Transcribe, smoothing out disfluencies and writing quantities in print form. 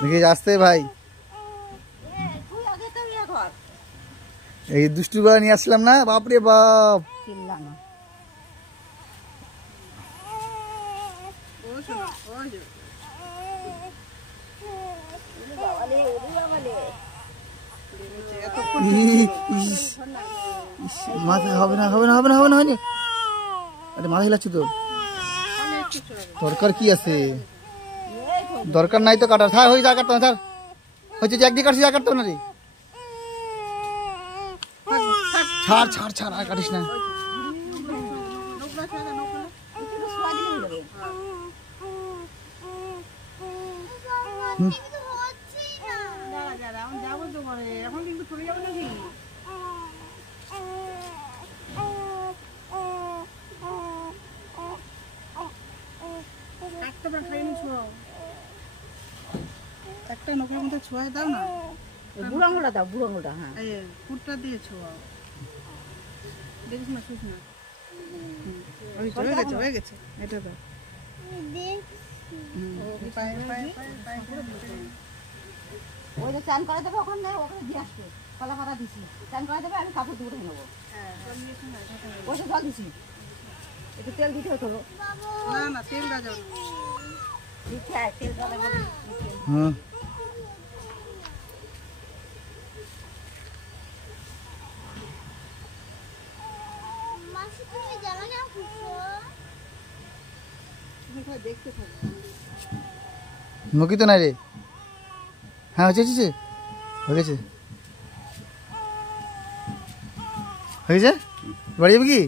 দেখি আসতে ভাই, এই দুষ্টু করে নিয়ে আসলাম না, বাপরে বাপ। মাথা হবে না, হবে না, হবে না, হবে না, হয়নি। আরে মাথা হিলাচ্ছি তো, দরকার কি আছে? দরকার নাই তো কাটার। থাক, হয়ে যা কাটতো না, থাক হচ্ছে যে একদিকে কাটছি, যা কাটতো না রে। ছাড় ছাড় ছাড়, আর কাটিস না। একটা নৌকার মধ্যে ছোঁয়ায় দাও না, বুড়ো আঙুলটা দাও, বুড়ো আঙুলটা। হ্যাঁ, ফুটটা দিয়ে ছোঁয়াও। দেখিস না, শুস না। হয়ে গেছে, হয়ে গেছে। এটা দাও। ওই যে চান করে দেবে ওখানে, ওখানে দিয়ে আসবে। কলা পাতা দিছি, চান করে দেবে, আমি কাপড় দিয়ে নেবো। ওই জল দিছি, একটু তেল দিতে হতো। না না, তেল দেওয়া যাবে না। তেল দেওয়া যাবে। নকি তো নাই রে। হ্যাঁ হয়েছে, হয়েছে, হয়েছে, বাড়ি যাবে কি?